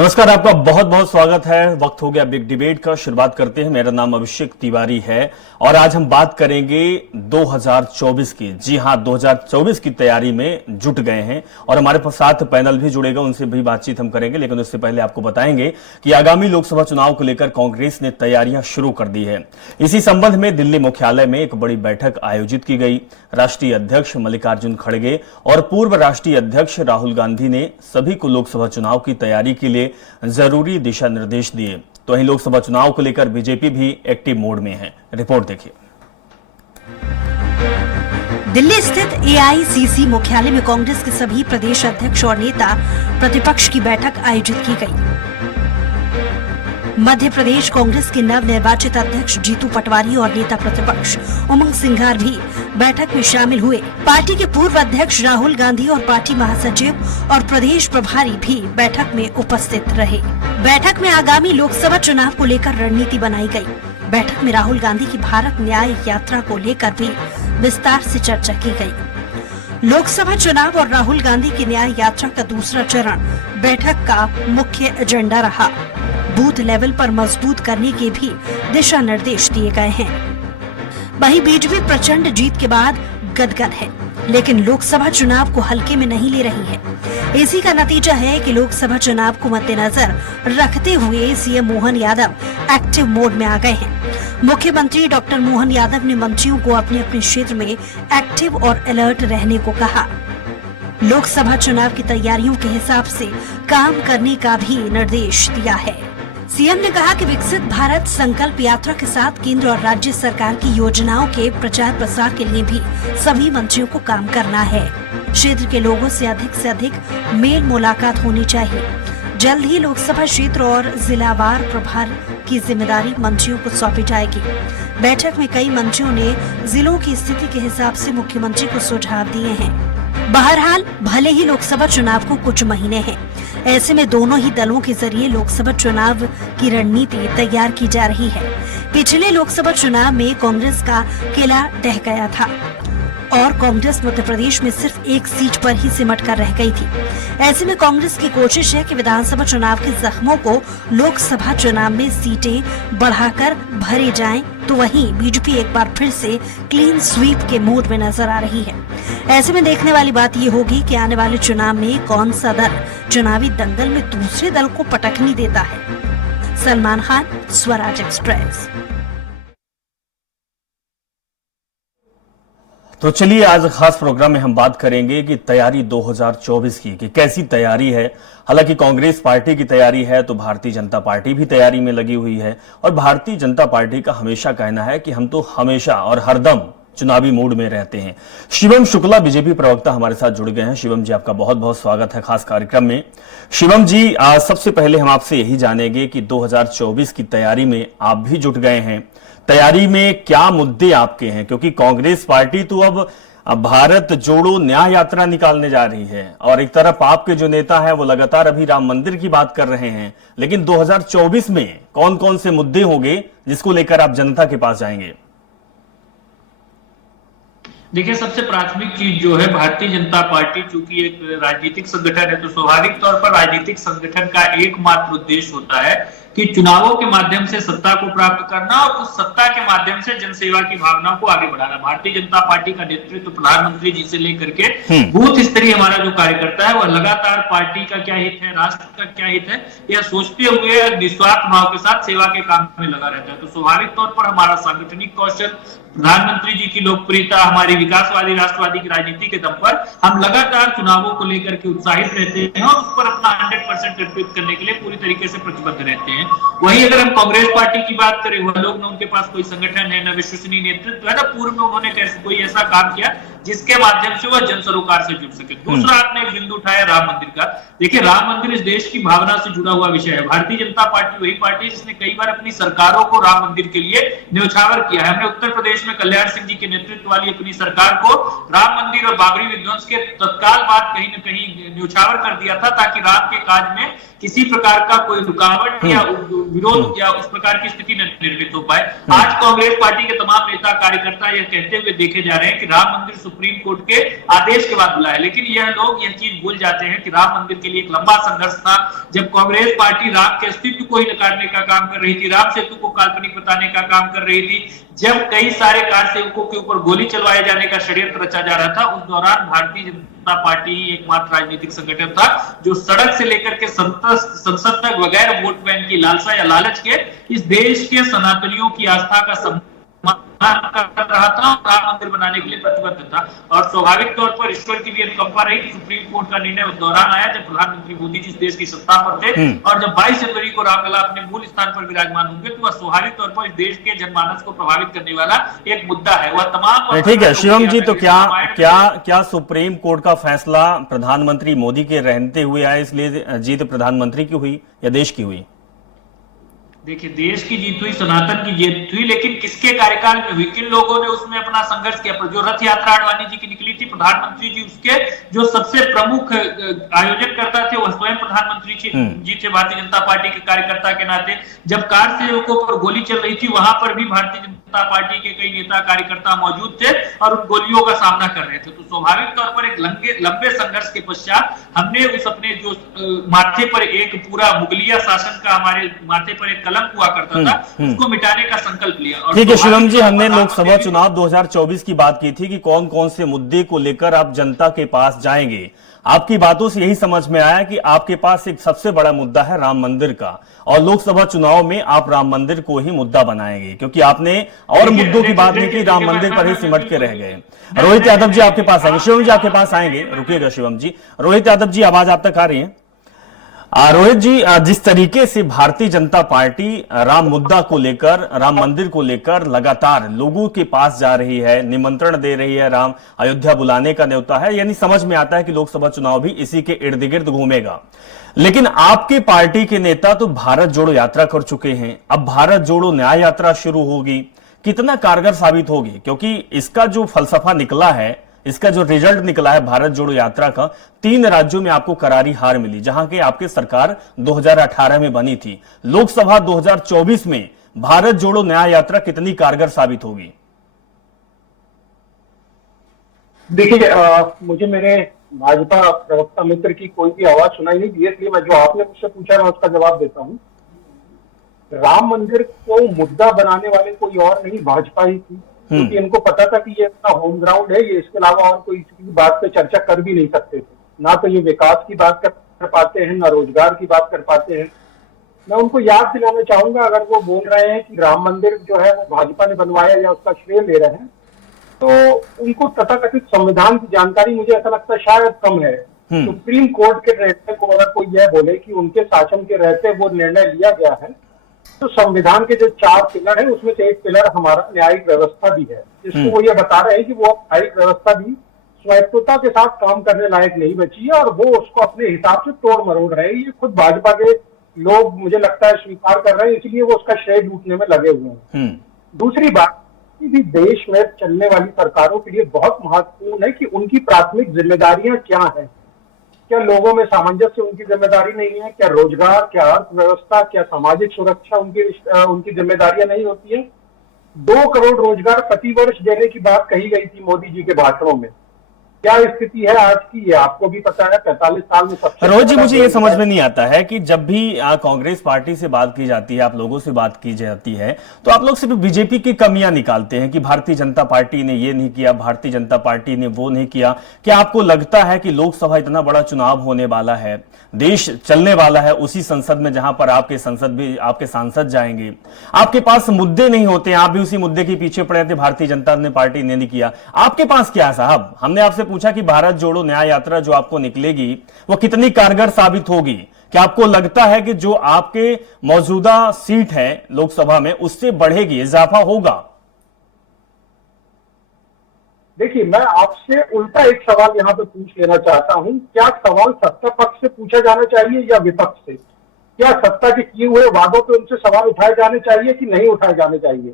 नमस्कार, आपका बहुत बहुत स्वागत है। वक्त हो गया बिग डिबेट का। शुरुआत करते हैं। मेरा नाम अभिषेक तिवारी है और आज हम बात करेंगे 2024 की। जी हां, 2024 की तैयारी में जुट गए हैं और हमारे साथ पैनल भी जुड़ेगा, उनसे भी बातचीत हम करेंगे। लेकिन उससे पहले आपको बताएंगे कि आगामी लोकसभा चुनाव को लेकर कांग्रेस ने तैयारियां शुरू कर दी है। इसी संबंध में दिल्ली मुख्यालय में एक बड़ी बैठक आयोजित की गई। राष्ट्रीय अध्यक्ष मल्लिकार्जुन खड़गे और पूर्व राष्ट्रीय अध्यक्ष राहुल गांधी ने सभी को लोकसभा चुनाव की तैयारी के लिए जरूरी दिशा निर्देश दिए। तो वहीं लोकसभा चुनाव को लेकर बीजेपी भी एक्टिव मोड में है। रिपोर्ट देखिए। दिल्ली स्थित एआईसीसी मुख्यालय में कांग्रेस के सभी प्रदेश अध्यक्ष और नेता प्रतिपक्ष की बैठक आयोजित की गई। मध्य प्रदेश कांग्रेस के नव निर्वाचित अध्यक्ष जीतू पटवारी और नेता प्रतिपक्ष उमंग सिंघार भी बैठक में शामिल हुए। पार्टी के पूर्व अध्यक्ष राहुल गांधी और पार्टी महासचिव और प्रदेश प्रभारी भी बैठक में उपस्थित रहे। बैठक में आगामी लोकसभा चुनाव को लेकर रणनीति बनाई गई। बैठक में राहुल गांधी की भारत न्याय यात्रा को लेकर भी विस्तार से चर्चा की गई। लोकसभा चुनाव और राहुल गांधी की न्याय यात्रा का दूसरा चरण बैठक का मुख्य एजेंडा रहा। बूथ लेवल पर मजबूत करने के भी दिशा निर्देश दिए गए हैं। वहीं बीजेपी प्रचंड जीत के बाद गदगद है, लेकिन लोकसभा चुनाव को हल्के में नहीं ले रही है। इसी का नतीजा है कि लोकसभा चुनाव को मद्देनजर रखते हुए CM Mohan Yadav active mode में आ गए हैं। मुख्यमंत्री डॉक्टर मोहन यादव ने मंत्रियों को अपने अपने क्षेत्र में एक्टिव और अलर्ट रहने को कहा। लोकसभा चुनाव की तैयारियों के हिसाब से काम करने का भी निर्देश दिया है। सीएम ने कहा कि विकसित भारत संकल्प यात्रा के साथ केंद्र और राज्य सरकार की योजनाओं के प्रचार प्रसार के लिए भी सभी मंत्रियों को काम करना है। क्षेत्र के लोगों से अधिक मेल मुलाकात होनी चाहिए। जल्द ही लोकसभा क्षेत्र और जिलावार प्रभार की जिम्मेदारी मंत्रियों को सौंपी जाएगी। बैठक में कई मंत्रियों ने जिलों की स्थिति के हिसाब से मुख्यमंत्री को सुझाव दिए हैं। बहरहाल भले ही लोकसभा चुनाव को कुछ महीने हैं, ऐसे में दोनों ही दलों के जरिए लोकसभा चुनाव की रणनीति तैयार की जा रही है। पिछले लोकसभा चुनाव में कांग्रेस का किला ढह गया था और कांग्रेस मध्य प्रदेश में सिर्फ एक सीट पर ही सिमट कर रह गई थी। ऐसे में कांग्रेस की कोशिश है कि विधानसभा चुनाव के जख्मों को लोकसभा चुनाव में सीटें बढ़ाकर भरे जाएं। तो वहीं बीजेपी एक बार फिर से क्लीन स्वीप के मूड में नजर आ रही है। ऐसे में देखने वाली बात ये होगी कि आने वाले चुनाव में कौन सा दल चुनावी दंगल में दूसरे दल को पटखनी देता है। सलमान खान, स्वराज एक्सप्रेस। तो चलिए, आज खास प्रोग्राम में हम बात करेंगे कि तैयारी 2024 की कि कैसी तैयारी है। हालांकि कांग्रेस पार्टी की तैयारी है तो भारतीय जनता पार्टी भी तैयारी में लगी हुई है और भारतीय जनता पार्टी का हमेशा कहना है कि हम तो हमेशा और हरदम चुनावी मूड में रहते हैं। शिवम शुक्ला बीजेपी प्रवक्ता हमारे साथ जुड़ गए हैं। शिवम जी, आपका बहुत बहुत स्वागत है खास कार्यक्रम में। शिवम जी, आज सबसे पहले हम आपसे यही जानेंगे कि 2024 की तैयारी में आप भी जुट गए हैं। तैयारी में क्या मुद्दे आपके हैं, क्योंकि कांग्रेस पार्टी तो अब भारत जोड़ो न्याय यात्रा निकालने जा रही है और एक तरफ आपके जो नेता हैं वो लगातार अभी राम मंदिर की बात कर रहे हैं। लेकिन 2024 में कौन कौन से मुद्दे होंगे जिसको लेकर आप जनता के पास जाएंगे? देखिए, सबसे प्राथमिक चीज जो है, भारतीय जनता पार्टी चूंकि एक राजनीतिक संगठन है तो स्वाभाविक तौर पर राजनीतिक संगठन का एकमात्र उद्देश्य होता है कि चुनावों के माध्यम से सत्ता को प्राप्त करना और उस सत्ता के माध्यम से जनसेवा की भावना को आगे बढ़ाना। भारतीय जनता पार्टी का नेतृत्व प्रधानमंत्री जी से लेकर के बूथ स्तरीय हमारा जो कार्यकर्ता है वह लगातार पार्टी का क्या हित है, राष्ट्र का क्या हित है, यह सोचते हुए निस्वार्थ भाव के साथ सेवा के काम में लगा रहता है। तो स्वाभाविक तौर पर हमारा सांगठनिक कौशल, प्रधानमंत्री जी की लोकप्रियता, हमारी विकासवादी राष्ट्रवादी की राजनीति के दम पर हम लगातार चुनावों को लेकर के उत्साहित रहते हैं और उस पर अपना 100% अर्पित करने के लिए पूरी तरीके से प्रतिबद्ध रहते हैं। वहीं अगर हम कांग्रेस पार्टी की बात करें, वह लोग न उनके पास कोई संगठन है, न विश्वसनीय नेतृत्व है, न पूर्व में उन्होंने कोई ऐसा काम किया जिसके माध्यम से वह जन सरोकार से जुड़ सके। दूसरा आपने एक बिंदु उठाया राम मंदिर का। देखिए, राम मंदिर इस देश की भावना से जुड़ा हुआ विषय है। भारतीय जनता पार्टी वही पार्टी है जिसने कई बार अपनी सरकारों को राम मंदिर के लिए न्यौछावर किया है। हमने उत्तर प्रदेश में कल्याण सिंह जी के नेतृत्व वाली अपनी सरकार को राम मंदिर और बाबरी विध्वंस के तत्काल बाद कहीं न कहीं न्यौछावर कर दिया था ताकि राम के काज में किसी प्रकार का कोई रुकावट या विरोध या उस प्रकार की स्थिति निर्मित हो पाए। आज कांग्रेस पार्टी के तमाम नेता कार्यकर्ता यह कहते हुए देखे जा रहे हैं कि राम मंदिर सुप्रीम कोर्ट के आदेश के बाद बुलाया। लेकिन यह लोग यह चीज भूल जाते हैं कि राम मंदिर के लिए एक लंबा संघर्ष था, जब कांग्रेस पार्टी राम के अस्तित्व को ही नकारने का काम कर रही थी, राम सेतु को काल्पनिक बताने का काम कर रही थी, जब कई सारे कार सेवकों के ऊपर गोली चलवाए जाने का षड्यंत्र रचा जा रहा था, उस दौरान भारतीय जनता पार्टी ही एकमात्र राजनीतिक संगठन था जो सड़क से लेकर के संसद तक बगैर वोट बैंक की लालसा या लालच के इस देश के सनातनियों की आस्था का सम्मान कर रहा था और राम मंदिर बनाने के लिए प्रतिबद्ध था। और स्वाभाविक तौर पर ईश्वर की भी अनुकंपा रही कि सुप्रीम कोर्ट का निर्णय उस दौरान आया जब प्रधानमंत्री मोदी जी इस देश की सत्ता पर थे, और जब 22 जनवरी को रामलला अपने मूल स्थान पर विराजमान होंगे तो वह स्वाभाविक तौर पर इस देश के जनमानस को प्रभावित करने वाला एक मुद्दा है। वह तमाम ठीक है शिवम जी, तो क्या सुप्रीम कोर्ट का फैसला प्रधानमंत्री मोदी के रहते हुए आया, इसलिए जीत प्रधानमंत्री की हुई या देश की हुई? देखिए, देश की जीत हुई, सनातन की जीत हुई, लेकिन किसके कार्यकाल में हुई, किन लोगों ने उसमें अपना संघर्ष किया? जो रथ यात्रा आडवाणी जी की निकली थी, प्रधानमंत्री जी उसके जो सबसे प्रमुख आयोजक करता थे वह स्वयं प्रधानमंत्री जी थे भारतीय जनता पार्टी के कार्यकर्ता के नाते। जब कार सेवकों पर गोली चल रही थी वहां पर भी भारतीय जनता पार्टी के कई नेता कार्यकर्ता मौजूद थे और उन गोलियों का सामना कर रहे थे। तो स्वाभाविक तौर पर एक लंबे संघर्ष के पश्चात हमने उस अपने जो माथे पर एक पूरा मुगलिया शासन का हमारे माथे पर एक कलंक हुआ करता था, उसको मिटाने का संकल्प लिया। ठीक है शिवम जी, हमने लोकसभा चुनाव 2024 की बात की थी कि कौन कौन से मुद्दे को लेकर आप जनता के पास जाएंगे। आपकी बातों से यही समझ में आया कि आपके पास एक सबसे बड़ा मुद्दा है राम मंदिर का, और लोकसभा चुनाव में आप राम मंदिर को ही मुद्दा बनाएंगे, क्योंकि आपने और मुद्दों की बात नहीं की, राम मंदिर पर ही सिमट के रह गए। रोहित यादव जी आपके पास आएंगे, शिवम जी आपके पास आएंगे, रुकिएगा शिवम जी। रोहित यादव जी, आवाज आप तक आ रही है? रोहित जी, जिस तरीके से भारतीय जनता पार्टी राम मुद्दा को लेकर, राम मंदिर को लेकर लगातार लोगों के पास जा रही है, निमंत्रण दे रही है, राम अयोध्या बुलाने का न्योता है, यानी समझ में आता है कि लोकसभा चुनाव भी इसी के इर्द गिर्द घूमेगा। लेकिन आपके पार्टी के नेता तो भारत जोड़ो यात्रा कर चुके हैं, अब भारत जोड़ो न्याय यात्रा शुरू होगी, कितना कारगर साबित होगी? क्योंकि इसका जो फलसफा निकला है, इसका जो रिजल्ट निकला है भारत जोड़ो यात्रा का, 3 राज्यों में आपको करारी हार मिली, जहां के आपकी सरकार 2018 में बनी थी। लोकसभा 2024 में भारत जोड़ो न्याय यात्रा कितनी कारगर साबित होगी? देखिए, मुझे मेरे भाजपा प्रवक्ता मित्र की कोई भी आवाज सुनाई नहीं दी, इसलिए मैं जो आपने मुझसे पूछा मैं उसका जवाब देता हूं। राम मंदिर को मुद्दा बनाने वाले कोई और नहीं, भाजपा ही थी, क्योंकि इनको पता था कि ये अपना होम ग्राउंड है, ये इसके अलावा और कोई इसी बात पे चर्चा कर भी नहीं सकते थे। ना तो ये विकास की बात कर पाते हैं, ना रोजगार की बात कर पाते हैं। मैं उनको याद दिलाना चाहूंगा, अगर वो बोल रहे हैं कि राम मंदिर जो है वो भाजपा ने बनवाया या उसका श्रेय ले रहे हैं, तो उनको तथाकथित संविधान की जानकारी मुझे ऐसा लगता है शायद कम है। सुप्रीम कोर्ट के निर्णय को अगर कोई यह बोले कि उनके शासन के रहते वो निर्णय लिया गया है, तो संविधान के जो 4 पिलर है उसमें से एक पिलर हमारा न्यायिक व्यवस्था भी है, जिसको वो ये बता रहे हैं कि वो न्यायिक व्यवस्था भी स्वायत्तता के साथ काम करने लायक नहीं बची है और वो उसको अपने हिसाब से तोड़ मरोड़ रहे हैं। ये खुद भाजपा के लोग मुझे लगता है स्वीकार कर रहे हैं, इसलिए वो उसका श्रेय लूटने में लगे हुए हैं। दूसरी बात, भी देश में चलने वाली सरकारों के लिए बहुत महत्वपूर्ण है कि उनकी प्राथमिक जिम्मेदारियां क्या हैं। क्या लोगों में सामंजस्य उनकी जिम्मेदारी नहीं है? क्या रोजगार, क्या अर्थव्यवस्था, क्या सामाजिक सुरक्षा उनकी जिम्मेदारियां नहीं होती है? 2 करोड़ रोजगार प्रतिवर्ष देने की बात कही गई थी मोदी जी के भाषणों में। क्या स्थिति है आज की, ये आपको भी पता है। 45 साल में सबसे रोज जी, मुझे ये समझ में नहीं आता है कि जब भी कांग्रेस पार्टी से बात की जाती है, आप लोगों से बात की जाती है, तो आप लोग सिर्फ बीजेपी की कमियां निकालते हैं कि भारतीय जनता पार्टी ने ये नहीं किया, भारतीय जनता पार्टी ने वो नहीं किया। क्या आपको लगता है कि लोकसभा इतना बड़ा चुनाव होने वाला है, देश चलने वाला है उसी संसद में जहां पर आपके सांसद जाएंगे, आपके पास मुद्दे नहीं होते, आप भी उसी मुद्दे के पीछे पड़े थे, भारतीय जनता पार्टी ने नहीं किया। आपके पास क्या है साहब? हमने आपसे पूछा कि भारत जोड़ो न्याय यात्रा जो आपको निकलेगी वो कितनी कारगर साबित होगी। क्या आपको लगता है कि जो आपके मौजूदा सीट है लोकसभा में उससे बढ़ेगी, इजाफा होगा? देखिए, मैं आपसे उल्टा एक सवाल यहाँ पे पूछ लेना चाहता हूँ। क्या सवाल सत्ता पक्ष से पूछा जाना चाहिए या विपक्ष से? क्या सत्ता के किए हुए वादों पे उनसे सवाल उठाए जाने चाहिए कि नहीं उठाए जाने चाहिए?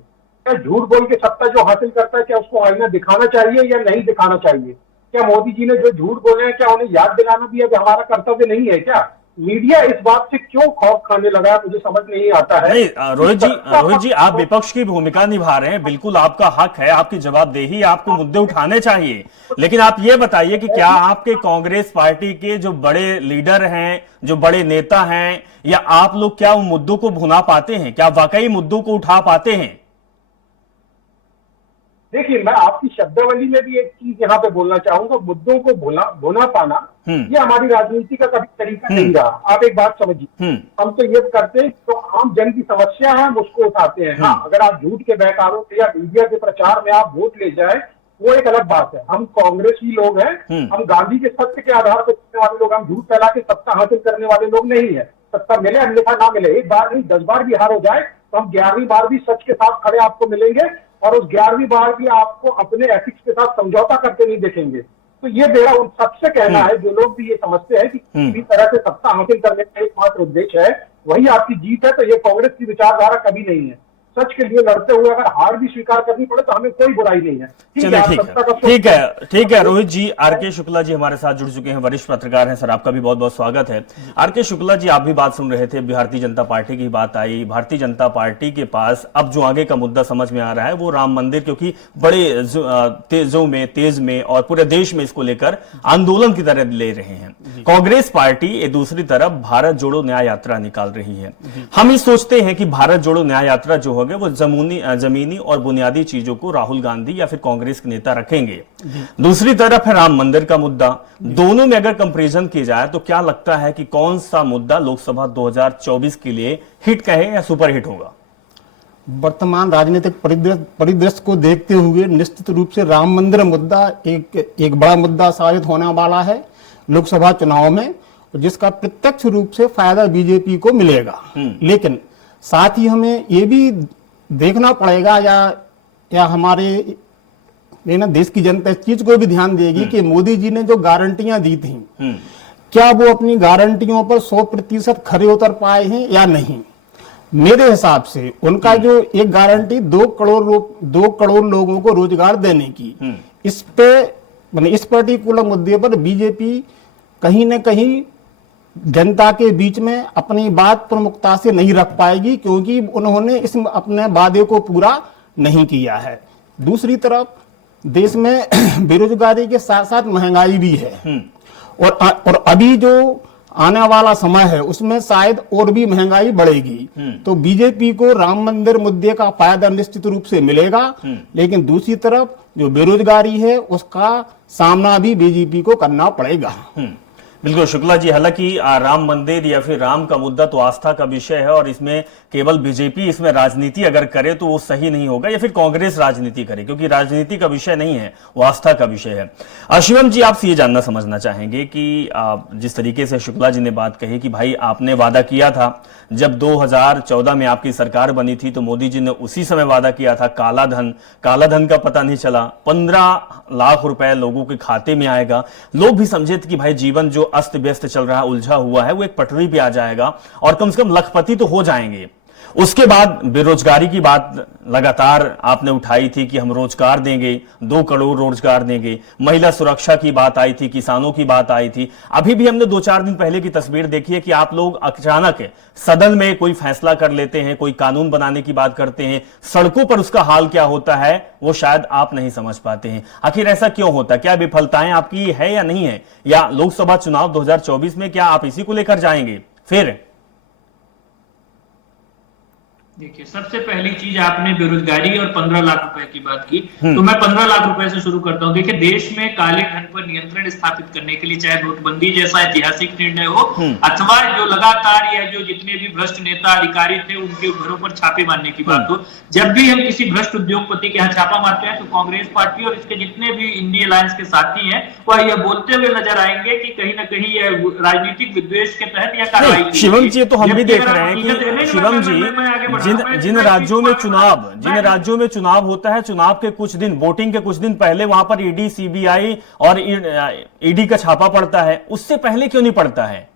क्या झूठ बोल के सत्ता जो हासिल करता है क्या उसको आईना दिखाना चाहिए या नहीं दिखाना चाहिए? क्या मोदी जी ने जो झूठ बोले हैं क्या उन्हें याद दिलाना भी अब हमारा कर्तव्य नहीं है क्या? मीडिया इस बात से क्यों खौफ खाने लगा है, मुझे समझ नहीं आता है। नहीं रोहित जी आप विपक्ष की भूमिका निभा रहे हैं, बिल्कुल आपका हक है, आपकी जवाबदेही, आपको मुद्दे उठाने चाहिए। लेकिन आप ये बताइए कि क्या आपके कांग्रेस पार्टी के जो बड़े लीडर हैं, जो बड़े नेता हैं, या आप लोग क्या उन मुद्दों को भुना पाते हैं? क्या वाकई मुद्दों को उठा पाते हैं? देखिए, मैं आपकी शब्दावली में भी एक चीज यहाँ पे बोलना चाहूंगा, मुद्दों को भुना पाना ये हमारी राजनीति का कभी तरीका नहीं रहा। आप एक बात समझिए, हम तो ये करते हैं तो आम जन की समस्या है, हम उसको उठाते हैं। हाँ, अगर आप झूठ के बहकारों से या मीडिया के प्रचार में आप वोट ले जाए वो एक अलग बात है। हम कांग्रेसी लोग हैं, हम गांधी के सत्य के आधार पर चलने वाले लोग, हम झूठ फैला के सत्ता हासिल करने वाले लोग नहीं है। सत्ता मिले अन्यथा ना मिले, एक बार नहीं 10 बार भी हार हो जाए तो हम 11वीं बार भी सच के साथ खड़े आपको मिलेंगे, और उस 11वीं बार भी आपको अपने एथिक्स के साथ समझौता करते नहीं देखेंगे। तो ये मेरा उन सबसे कहना है जो लोग भी ये समझते हैं कि किसी तरह से सत्ता हासिल करने का एकमात्र उद्देश्य है वही आपकी जीत है, तो ये कांग्रेस की विचारधारा कभी नहीं है। सच के लिए लड़ते हुए अगर हार भी स्वीकार करनी पड़े तो हमें कोई बुराई नहीं है। चलिए ठीक है रोहित जी। आरके शुक्ला जी हमारे साथ जुड़ चुके हैं, वरिष्ठ पत्रकार हैं। सर आपका भी बहुत बहुत स्वागत है। आरके शुक्ला जी, आप भी बात सुन रहे थे, भारतीय जनता पार्टी की बात आई। भारतीय जनता पार्टी के पास अब जो आगे का मुद्दा समझ में आ रहा है वो राम मंदिर, क्योंकि बड़े तेज में और पूरे देश में इसको लेकर आंदोलन की तरह ले रहे हैं। कांग्रेस पार्टी दूसरी तरफ भारत जोड़ो न्याय यात्रा निकाल रही है। हम ये सोचते हैं कि भारत जोड़ो न्याय यात्रा जो वो जमीनी और बुनियादी चीजों को राहुल गांधी या फिर कांग्रेस के नेता रखेंगे। दूसरी तरफ है राम मंदिर का मुद्दा। दोनों में अगर कंपैरिजन की जाए तो क्या लगता है कि कौन सा मुद्दा लोकसभा 2024 के लिए हिट कहे या सुपर हिट होगा? वर्तमान राजनीतिक परिदृश्य को देखते हुए निश्चित रूप से राम मंदिर मुद्दा एक बड़ा मुद्दा साबित होने वाला है लोकसभा चुनाव में, जिसका प्रत्यक्ष रूप से फायदा बीजेपी को मिलेगा। लेकिन साथ ही हमें ये भी देखना पड़ेगा या हमारे देश की जनता इस चीज को भी ध्यान देगी कि मोदी जी ने जो गारंटियां दी थी क्या वो अपनी गारंटियों पर 100% खरे उतर पाए हैं या नहीं। मेरे हिसाब से उनका जो एक गारंटी 2 करोड़ लोगों को रोजगार देने की, इस पे इस पर्टिकुलर मुद्दे पर बीजेपी कहीं न कहीं जनता के बीच में अपनी बात प्रमुखता से नहीं रख पाएगी, क्योंकि उन्होंने इस अपने वादे को पूरा नहीं किया है। दूसरी तरफ देश में बेरोजगारी के साथ साथ महंगाई भी है, और अभी जो आने वाला समय है उसमें शायद और भी महंगाई बढ़ेगी। तो बीजेपी को राम मंदिर मुद्दे का फायदा निश्चित रूप से मिलेगा, लेकिन दूसरी तरफ जो बेरोजगारी है उसका सामना भी बीजेपी को करना पड़ेगा। बिल्कुल शुक्ला जी, हालांकि राम मंदिर या फिर राम का मुद्दा तो आस्था का विषय है, और इसमें केवल बीजेपी इसमें राजनीति अगर करे तो वो सही नहीं होगा, या फिर कांग्रेस राजनीति करे, क्योंकि राजनीति का विषय नहीं है, वो आस्था का विषय है। शिवम जी, आपसे ये जानना समझना चाहेंगे कि जिस तरीके से शुक्ला जी ने बात कही कि भाई आपने वादा किया था, जब 2014 में आपकी सरकार बनी थी तो मोदी जी ने उसी समय वादा किया था काला धन का पता नहीं चला, 15 लाख रुपए लोगों के खाते में आएगा। लोग भी समझे थे कि भाई जीवन जो अस्त व्यस्त चल रहा है, उलझा हुआ है, वो एक पटरी पे आ जाएगा और कम से कम लखपति तो हो जाएंगे। उसके बाद बेरोजगारी की बात लगातार आपने उठाई थी कि हम रोजगार देंगे, 2 करोड़ रोजगार देंगे। महिला सुरक्षा की बात आई थी, किसानों की बात आई थी। अभी भी हमने 2-4 दिन पहले की तस्वीर देखी है कि आप लोग अचानक सदन में कोई फैसला कर लेते हैं, कोई कानून बनाने की बात करते हैं, सड़कों पर उसका हाल क्या होता है वो शायद आप नहीं समझ पाते हैं। आखिर ऐसा क्यों होता है? क्या विफलताएं आपकी है या नहीं है, या लोकसभा चुनाव 2024 में क्या आप इसी को लेकर जाएंगे? फिर देखिए, सबसे पहली चीज आपने बेरोजगारी और 15 लाख रुपए की बात की, तो मैं 15 लाख रुपए से शुरू करता हूं। देखिए, देश में काले धन पर नियंत्रण स्थापित करने के लिए चाहे नोटबंदी जैसा ऐतिहासिक निर्णय हो, अथवा जो लगातार या जो जितने भी भ्रष्ट नेता अधिकारी थे उनके घरों पर छापे मारने की बात हो, जब भी हम किसी भ्रष्ट उद्योगपति के यहाँ छापा मारते हैं तो कांग्रेस पार्टी और इसके जितने भी इंडिया अलायंस के साथी हैं वह यह बोलते हुए नजर आएंगे कि कहीं ना कहीं यह राजनीतिक विद्वेष के तहत यह कार्रवाई। शिवम जी, तो हम भी देख रहे हैं कि शिवम जी जिन राज्यों में चुनाव होता है, चुनाव के कुछ दिन, वोटिंग के कुछ दिन पहले वहां पर ईडी, सीबीआई और ईडी का छापा पड़ता है, उससे पहले क्यों नहीं पड़ता है?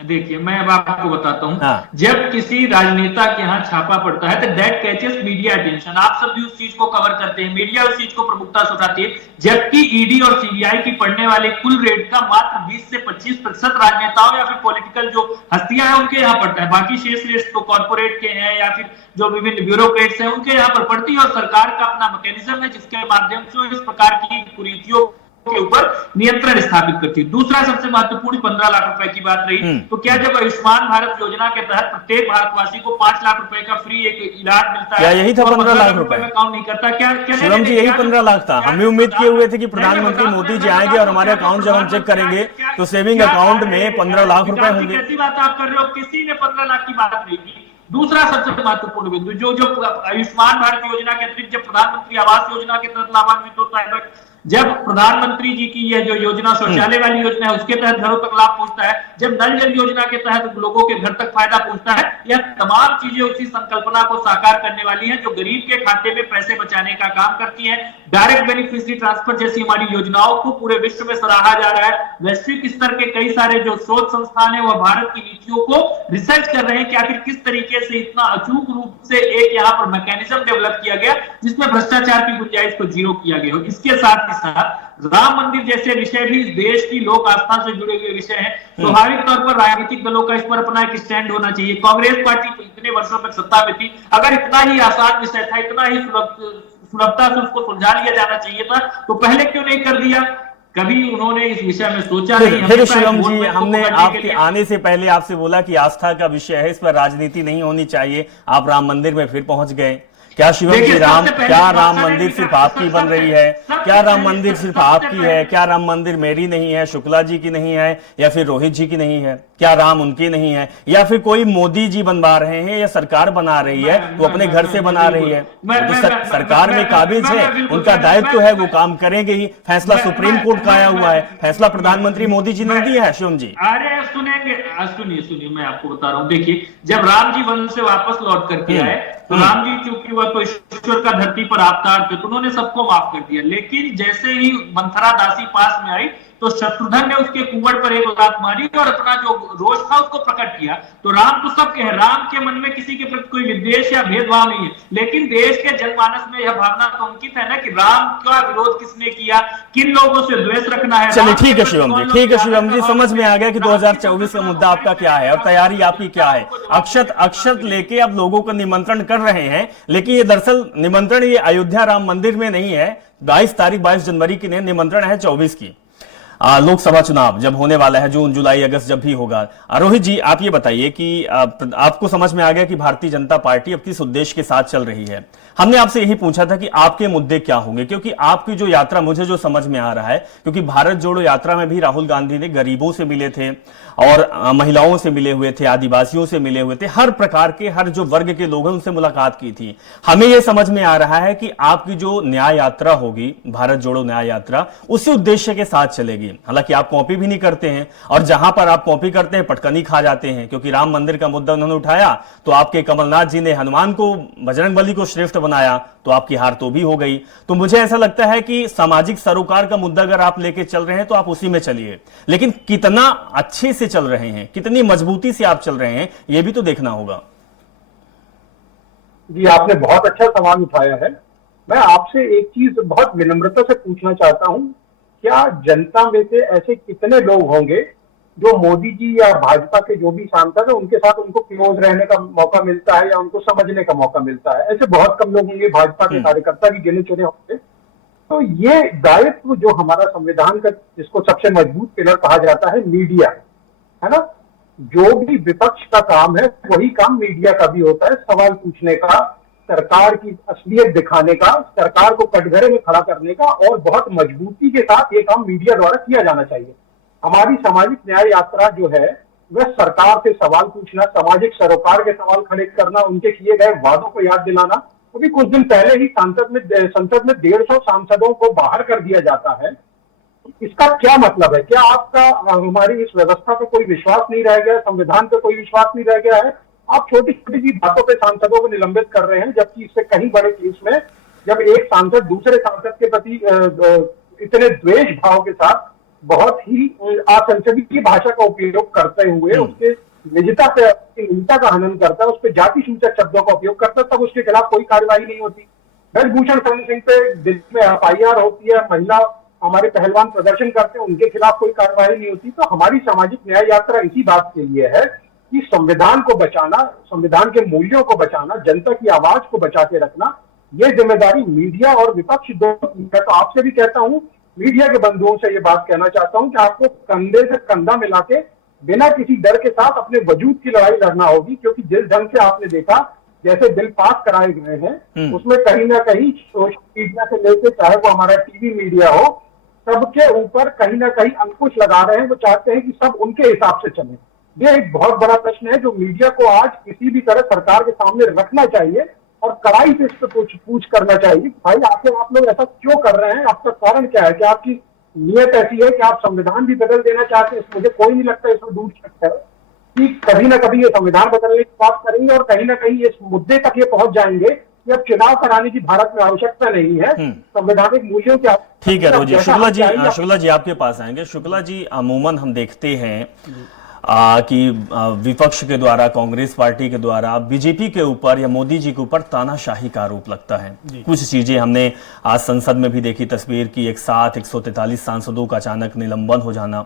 देखिए मैं अब आपको बताता हूं। हाँ। जब किसी राजनेता के यहाँ छापा पड़ता है तो दैट कैचेस मीडिया अटेंशन, आप सब भी उस चीज को कवर करते हैं, मीडिया उस चीज को प्रमुखता से उठाती है, जबकि ईडी और सीबीआई की पड़ने वाले कुल रेट का मात्र 20 से 25% राजनेताओं या फिर पॉलिटिकल जो हस्तियां हैं उनके यहाँ पड़ता है। बाकी शेष रेट तो कॉर्पोरेट के हैं या फिर जो विभिन्न ब्यूरोक्रेट्स हैं उनके यहाँ पर पड़ती है, और सरकार का अपना मैकेनिज्म है जिसके माध्यम से इस प्रकार की कुरीतियों के ऊपर नियंत्रण स्थापित करती है। दूसरा सबसे महत्वपूर्ण 15 लाख रुपए की बात रही, तो क्या जब आयुष्मान भारत योजना के तहत प्रत्येक भारतवासी को 5 लाख रुपए का फ्री एक इलाज मिलता है, क्या यही था 15 लाख रुपए में काउंट नहीं करता क्या? शिवम जी यही 15 लाख था। हम भी उम्मीद किए हुए थे कि प्रधानमंत्री मोदी जी आएंगे और हमारे अकाउंट जब हम चेक करेंगे तो सेविंग अकाउंट में 15 लाख रुपए होंगे। कैसी बात आप कर रहे हो? किसी ने 15 लाख की बात नहीं की। दूसरा सबसे महत्वपूर्ण बिंदु, जो आयुष्मान भारत योजना के अतिरिक्त जब प्रधानमंत्री आवास योजना के तहत लाभान्वित होता है, जब प्रधानमंत्री जी की यह जो योजना शौचालय वाली योजना है उसके तहत घरों तक लाभ पहुंचता है, जब नल जल योजना के तहत लोगों के घर तक फायदा पहुंचता है, यह तमाम चीजें उसी संकल्पना को साकार करने वाली हैं जो गरीब के खाते में पैसे बचाने का काम करती हैं। डायरेक्ट बेनिफिशियरी ट्रांसफर जैसी हमारी योजनाओं को पूरे विश्व में सराहा जा रहा है। वैश्विक स्तर के कई सारे जो शोध संस्थान है वह भारत की नीतियों को रिसर्च कर रहे हैं कि आखिर किस तरीके से इतना अचूक रूप से एक यहाँ पर मैकेनिज्म डेवलप किया गया जिसमें भ्रष्टाचार की गुंजाइश को जीरो किया गया हो। इसके साथ राम मंदिर जैसे विषय भी देश की लोक आस्था से जुड़े हुए विषय हैं। स्वाभाविक तौर पर राजनीतिक दलों का इस पर अपना एक स्टैंड होना चाहिए। कांग्रेस पार्टी तो इतने वर्षों तक सत्ता में थी, अगर इतना ही आसान विषय था, इतना ही सुलभता से उसको सुलझा लिया जाना चाहिए था, तो पहले क्यों नहीं कर दिया? कभी उन्होंने इस विषय में सोचा नहीं। फिर शिवम जी, हमने आपके आने से पहले आपसे बोला कि आस्था का विषय है, इस पर राजनीति नहीं होनी चाहिए, आप राम मंदिर में फिर पहुंच गए। क्या शिवम जी क्या राम मंदिर सिर्फ आपकी बन रही है? क्या राम मंदिर सिर्फ आपकी है? क्या राम मंदिर मेरी नहीं है, शुक्ला जी की नहीं है, या फिर रोहित जी की नहीं है? क्या राम उनकी नहीं है, या फिर कोई मोदी जी बनवा रहे हैं या सरकार बना रही है, वो अपने घर से बना रही है? तो सरकार में काबिज है, उनका दायित्व है, वो काम करेंगे ही। फैसला सुप्रीम कोर्ट का आया हुआ है, फैसला प्रधानमंत्री मोदी जी ने दिया है। शिवम जी अरे सुनिए मैं आपको बता रहा हूँ। देखिए, जब राम जी वन से वापस लौट करके आए तो राम जी चूंकि वह तो ईश्वर का धरती पर अवतार थे तो उन्होंने सबको माफ कर दिया, लेकिन जैसे ही मंथरा दासी पास में आई तो शत्रुघ्न ने उसके कुंवर पर एक लात मारी और अपना जो रोष था उसको प्रकट किया। तो राम तो सबके हैं, राम के मन में किसी के प्रति कोई विद्वेष या भेदभाव नहीं है, लेकिन देश के जनमानस में यह भावना तो अंकित है ना कि राम का विरोध किसने किया, किन लोगों से द्वेष रखना है। चलिए ठीक है शिवम जी, ठीक है शिवम जी, समझ में आ गया कि 2024 का मुद्दा आपका क्या है और तैयारी आपकी क्या है। अक्षत लेके आप लोगों को निमंत्रण कर रहे हैं, लेकिन ये दरअसल निमंत्रण ये अयोध्या राम मंदिर में नहीं है। 22 जनवरी की निमंत्रण है 24 की। लोकसभा चुनाव जब होने वाला है, जून जुलाई अगस्त जब भी होगा। रोहित जी आप ये बताइए कि आपको समझ में आ गया कि भारतीय जनता पार्टी अब किस उद्देश्य के साथ चल रही है। हमने आपसे यही पूछा था कि आपके मुद्दे क्या होंगे, क्योंकि आपकी जो यात्रा मुझे जो समझ में आ रहा है, क्योंकि भारत जोड़ो यात्रा में भी राहुल गांधी ने गरीबों से मिले थे और महिलाओं से मिले हुए थे, आदिवासियों से मिले हुए थे, हर प्रकार के हर जो वर्ग के लोग हैं उनसे मुलाकात की थी। हमें यह समझ में आ रहा है कि आपकी जो न्याय यात्रा होगी, भारत जोड़ो न्याय यात्रा, उसी उद्देश्य के साथ चलेगी। हालांकि आप कॉपी भी नहीं करते हैं, और जहां पर आप कॉपी करते हैं पटकनी खा जाते हैं, क्योंकि राम मंदिर का मुद्दा उन्होंने उठाया तो आपके कमलनाथ जी ने हनुमान को, बजरंगबली को श्रेष्ठ बनाया, तो आपकी हार तो भी हो गई। तो मुझे ऐसा लगता है कि सामाजिक सरोकार का मुद्दा अगर आप लेके चल रहे हैं तो आप उसी में चलिए, लेकिन कितना अच्छे से चल रहे हैं, कितनी मजबूती से आप चल रहे हैं, यह भी तो देखना होगा। जी आपने बहुत अच्छा सवाल उठाया है। मैं आपसे एक चीज बहुत विनम्रता से पूछना चाहता हूं, क्या जनता में से ऐसे कितने लोग होंगे जो मोदी जी या भाजपा के जो भी सांसद है उनके साथ उनको क्लोज रहने का मौका मिलता है या उनको समझने का मौका मिलता है? ऐसे बहुत कम लोग होंगे, भाजपा के कार्यकर्ता भी गिने चुने होंगे। तो ये दायित्व जो हमारा संविधान का, जिसको सबसे मजबूत पिलर कहा जाता है, मीडिया है ना, जो भी विपक्ष का काम है वही काम मीडिया का भी होता है, सवाल पूछने का, सरकार की असलियत दिखाने का, सरकार को कटघरे में खड़ा करने का, और बहुत मजबूती के साथ ये काम मीडिया द्वारा किया जाना चाहिए। हमारी सामाजिक न्याय यात्रा जो है वह सरकार से सवाल पूछना, सामाजिक सरोकार के सवाल खड़े करना, उनके किए गए वादों को याद दिलाना। अभी कुछ दिन पहले ही संसद में 150 सांसदों को बाहर कर दिया जाता है। इसका क्या मतलब है? क्या आपका हमारी इस व्यवस्था पर कोई विश्वास नहीं रह गया, संविधान पर कोई विश्वास नहीं रह गया है? आप छोटी छोटी सी बातों पे सांसदों को निलंबित कर रहे हैं, जबकि इससे कहीं बड़े केस में जब एक सांसद दूसरे सांसद के प्रति इतने द्वेष भाव के साथ बहुत ही असंसदीय भाषा का उपयोग करते हुए उसके निजता का हनन करता है, उस पर जाति सूचक शब्दों का उपयोग करता है, तब उसके खिलाफ कोई कार्रवाई नहीं होती। ब्रजभूषण शरण सिंह पे दिल्ली में FIR होती है, महिला हमारे पहलवान प्रदर्शन करते हैं, उनके खिलाफ कोई कार्रवाई नहीं होती। तो हमारी सामाजिक न्याय यात्रा इसी बात के लिए है कि संविधान को बचाना, संविधान के मूल्यों को बचाना, जनता की आवाज को बचा के रखना, ये जिम्मेदारी मीडिया और विपक्ष दोनों की है। तो आपसे भी कहता हूं, मीडिया के बंधुओं से ये बात कहना चाहता हूं कि आपको कंधे से कंधा मिला के बिना किसी डर के साथ अपने वजूद की लड़ाई लड़ना होगी, क्योंकि जिस ढंग से आपने देखा जैसे बिल पास कराए गए हैं उसमें कहीं ना कहीं सोशल मीडिया से लेकर चाहे वो हमारा टीवी मीडिया हो, सबके ऊपर कहीं ना कहीं अंकुश लगा रहे हैं। वो चाहते हैं कि सब उनके हिसाब से चले। ये एक बहुत बड़ा प्रश्न है जो मीडिया को आज किसी भी तरह सरकार के सामने रखना चाहिए और कड़ाई से इस पर पूछ करना चाहिए, भाई आखिर आप लोग ऐसा क्यों कर रहे हैं, आपका कारण क्या है? क्या आपकी नीयत ऐसी है कि आप संविधान भी बदल देना चाहते हैं? मुझे कोई नहीं लगता इसमें दूर सकता है कि कभी ना कभी ये संविधान बदलने की बात करेंगे और कहीं ना कहीं इस मुद्दे तक ये पहुंच जाएंगे कि अब चुनाव कराने की भारत में आवश्यकता नहीं है, संवैधानिक मूल्यों की। ठीक है रोजी, शुक्ला जी आपके पास आएंगे। शुक्ला जी, अमूमन हम देखते हैं कि विपक्ष के द्वारा, कांग्रेस पार्टी के द्वारा बीजेपी के ऊपर या मोदी जी के ऊपर तानाशाही का आरोप लगता है। कुछ चीजें हमने आज संसद में भी देखी तस्वीर की, एक साथ 143 सांसदों का अचानक निलंबन हो जाना।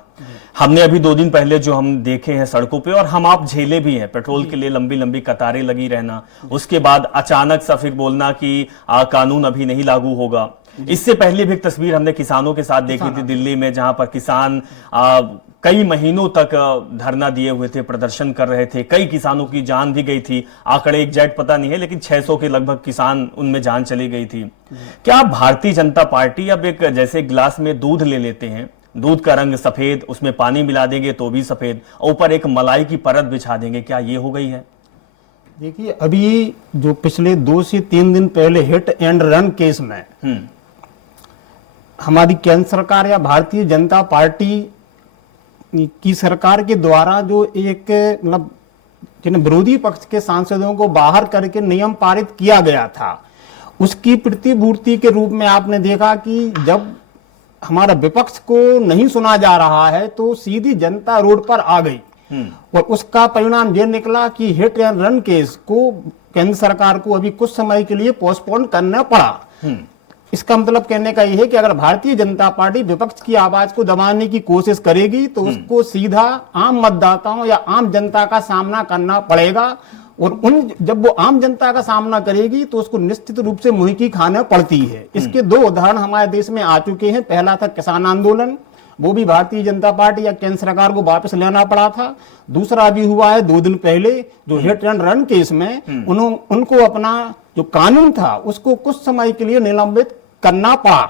हमने अभी 2 दिन पहले जो हम देखे हैं सड़कों पे, और हम आप झेले भी हैं, पेट्रोल के लिए लंबी लंबी कतारें लगी रहना, उसके बाद अचानक सा फिर बोलना कि कानून अभी नहीं लागू होगा। इससे पहले भी एक तस्वीर हमने किसानों के साथ देखी थी दिल्ली में, जहां पर किसान कई महीनों तक धरना दिए हुए थे, प्रदर्शन कर रहे थे, कई किसानों की जान भी गई थी। आंकड़े एग्जैक्ट पता नहीं है, लेकिन 600 के लगभग किसान उनमें जान चली गई थी। क्या भारतीय जनता पार्टी अब एक जैसे गिलास में दूध ले लेते हैं, दूध का रंग सफेद, उसमें पानी मिला देंगे तो भी सफेद, ऊपर एक मलाई की परत बिछा देंगे, क्या ये हो गई है? देखिए, अभी जो पिछले 2 से 3 दिन पहले हिट एंड रन केस में हमारी केंद्र सरकार या भारतीय जनता पार्टी की सरकार के द्वारा जो एक मतलब जिन विरोधी पक्ष के सांसदों को बाहर करके नियम पारित किया गया था, उसकी प्रतिपूर्ति के रूप में आपने देखा कि जब हमारा विपक्ष को नहीं सुना जा रहा है तो सीधी जनता रोड पर आ गई, और उसका परिणाम यह निकला कि हिट एंड रन केस को केंद्र सरकार को अभी कुछ समय के लिए पोस्टपोन करना पड़ा। इसका मतलब कहने का यह है कि अगर भारतीय जनता पार्टी विपक्ष की आवाज को दबाने की कोशिश करेगी तो उसको सीधा आम मतदाताओं या आम जनता का सामना करना पड़ेगा, और जब वो आम जनता का सामना करेगी तो उसको निश्चित रूप से मुंह खाना पड़ती है। इसके 2 उदाहरण हमारे देश में आ चुके हैं। पहला था किसान आंदोलन, वो भी भारतीय जनता पार्टी या केंद्र सरकार को वापस लेना पड़ा था। दूसरा भी हुआ है 2 दिन पहले जो हिट एंड रन केस में उनको अपना जो कानून था उसको कुछ समय के लिए निलंबित करना पड़ा।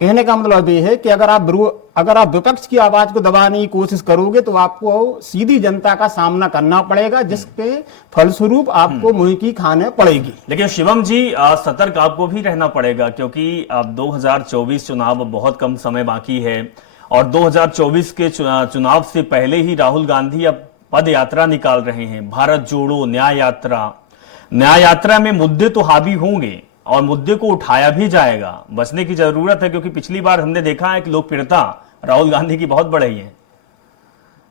कहने का मतलब ये है कि अगर आप विपक्ष की आवाज को दबाने की कोशिश करोगे तो आपको सीधी जनता का सामना करना पड़ेगा, जिसके फलस्वरूप आपको मुंह की खाने पड़ेगी। लेकिन शिवम जी, सतर्क आपको भी रहना पड़ेगा, क्योंकि अब 2024 चुनाव बहुत कम समय बाकी है, और 2024 के चुनाव से पहले ही राहुल गांधी अब पद यात्रा निकाल रहे हैं, भारत जोड़ो न्याय यात्रा। न्याय यात्रा में मुद्दे तो हावी होंगे और मुद्दे को उठाया भी जाएगा। बचने की जरूरत है, क्योंकि पिछली बार हमने देखा है कि लोकप्रियता राहुल गांधी की बहुत बढ़ी है।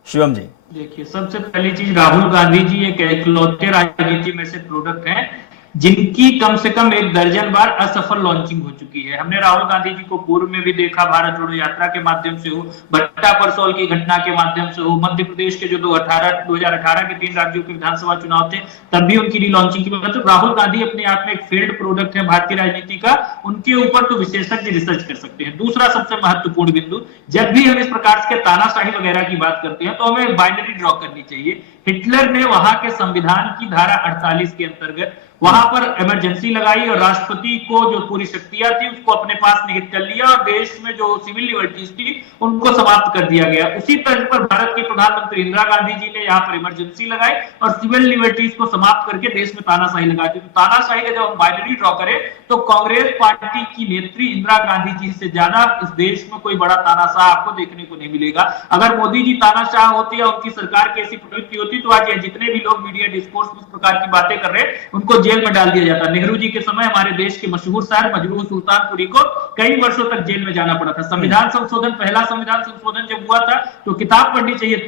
शिवम जी, देखिए, सबसे पहली चीज, राहुल गांधी जी एक इकलौते राजनीति में से प्रोडक्ट हैं जिनकी कम से कम 1 दर्जन बार असफल लॉन्चिंग हो चुकी है। हमने राहुल गांधी जी को पूर्व में भी देखा, भारत जोड़ो यात्रा के माध्यम से हो, भट्टा परसौल की घटना के माध्यम से हो, मध्य प्रदेश के जो 2018 के 3 राज्यों के विधानसभा चुनाव थे तब भी उनकी रीलॉन्चिंग की बात। तो राहुल गांधी अपने आप में एक फेल्ड प्रोडक्ट है भारतीय राजनीति का, उनके ऊपर तो विशेषज्ञ रिसर्च कर सकते हैं। दूसरा सबसे महत्वपूर्ण बिंदु, जब भी हम इस प्रकार के तानाशाही वगैरह की बात करते हैं तो हमें बाइनरी ड्रॉ करनी चाहिए। हिटलर ने वहां के संविधान की धारा 48 के अंतर्गत वहां पर इमरजेंसी लगाई और राष्ट्रपति को जो पूरी शक्तियां थी उसको अपने पास निहित कर लिया, और देश में जो सिविल लिबर्टीज थी उनको समाप्त कर दिया गया। उसी तर्ज पर भारत के प्रधानमंत्री इंदिरा गांधी जी ने यहाँ पर इमरजेंसी लगाई और सिविल लिबर्टीज को समाप्त करके देश में तानाशाही लगा दी। तो तानाशाही का जब हम बाइनरी ड्रॉ करें तो कांग्रेस पार्टी की नेत्री इंदिरा गांधी जी से ज्यादा इस देश में कोई बड़ा तानाशाह आपको देखने को नहीं मिलेगा। अगर मोदी जी तानाशाह होते या उनकी सरकार की ऐसी प्रवृत्ति होती तो आज ये जितने भी लोग मीडिया डिस्कोर्स में इस प्रकार की बातें कर रहे हैं उनको जेल में डाल दिया जाता। नेहरू जी के समय हमारे देश के मशहूर शहर मजरूह सुल्तानपुरी को कई वर्षों तक जेल में जाना पड़ा था। संविधान संशोधन, पहला संविधान संशोधन जब हुआ था तो किताब पढ़नी चाहिए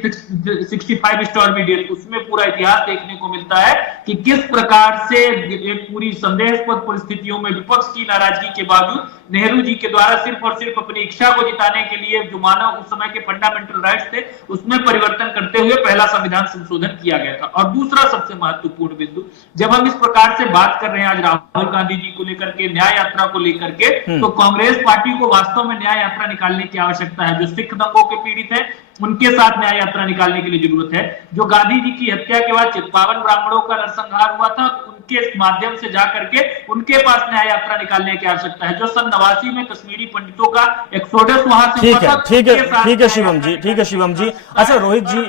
65 स्टॉर्मी डेज, उसमें पूरा इतिहास देखने को मिलता है कि किस प्रकार से एक पूरी संदेहास्पद परिस्थितियों में विपक्ष की नाराजगी के बावजूद नेहरू जी के द्वारा सिर्फ और सिर्फ अपनी इच्छा को जिताने के लिए जो मानव उस समय के फंडामेंटल राइट्स थे उसमें परिवर्तन करते हुए पहला संविधान संशोधन किया गया था। और दूसरा सबसे महत्वपूर्ण बिंदु, जब हम इस प्रकार से बात कर रहे हैं आज राहुल गांधी जी को लेकर के, न्याय यात्रा को लेकर के, तो कांग्रेस पार्टी को वास्तव में न्याय यात्रा निकालने की आवश्यकता है। जो सिख दंगों के पीड़ित है उनके साथ न्याय यात्रा निकालने के लिए जरूरत है। जो गांधी जी की हत्या के बाद चित्पावन ब्राह्मणों का नरसंहार हुआ था उनके माध्यम से जाकर के उनके पास न्याय यात्रा निकालने की आवश्यकता है। जो सन 89 में कश्मीरी पंडितों का एक्सोडस वहां से ठीक है शिवम जी, ठीक है शिवम जी। अच्छा रोहित जी,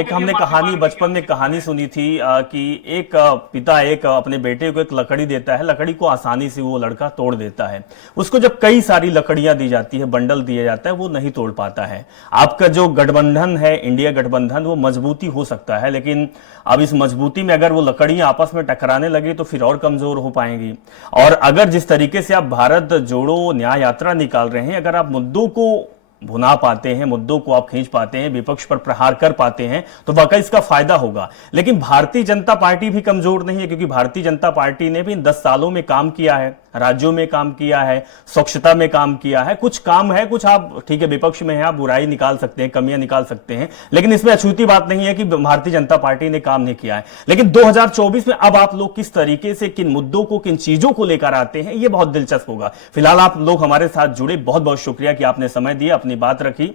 एक हमने कहानी बचपन में कहानी सुनी थी कि एक पिता एक अपने बेटे को एक लकड़ी देता है, लकड़ी को आसानी से वो लड़का तोड़ देता है। उसको जब कई सारी लकड़ियां दी जाती है, बंडल दिया जाता है, वो नहीं तोड़ पाता है। आपका जो गठबंधन है, इंडिया गठबंधन, वो मजबूती हो सकता है, लेकिन अब इस मजबूती में अगर वो लकड़ियां आपस में टकराने लगे तो फिर और कमजोर हो पाएंगी। और अगर जिस तरीके से आप भारत जोड़ो न्याय यात्रा निकाल रहे हैं, अगर आप मुद्दों को भुना पाते हैं, मुद्दों को आप खींच पाते हैं, विपक्ष पर प्रहार कर पाते हैं, तो वाकई इसका फायदा होगा। लेकिन भारतीय जनता पार्टी भी कमजोर नहीं है, क्योंकि भारतीय जनता पार्टी ने भी 10 सालों में काम किया है, राज्यों में काम किया है, स्वच्छता में काम किया है। कुछ काम है, कुछ आप ठीक है विपक्ष में है, आप बुराई निकाल सकते हैं, कमियां निकाल सकते हैं, लेकिन इसमें अछूती बात नहीं है कि भारतीय जनता पार्टी ने काम नहीं किया है। लेकिन 2024 में अब आप लोग किस तरीके से किन मुद्दों को, किन चीजों को लेकर आते हैं, यह बहुत दिलचस्प होगा। फिलहाल आप लोग हमारे साथ जुड़े, बहुत बहुत शुक्रिया कि आपने समय दिया, अपनी बात रखी।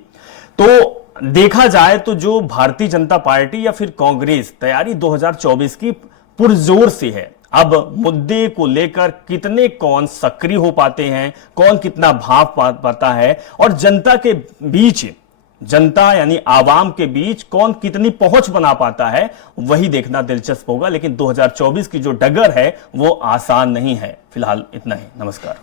तो देखा जाए तो जो भारतीय जनता पार्टी या फिर कांग्रेस तैयारी 2024 की पुरजोर से है। अब मुद्दे को लेकर कितने कौन सक्रिय हो पाते हैं, कौन कितना भाव पाता है, और जनता के बीच, जनता यानी आवाम के बीच कौन कितनी पहुंच बना पाता है, वही देखना दिलचस्प होगा। लेकिन 2024 की जो डगर है वो आसान नहीं है। फिलहाल इतना ही, नमस्कार।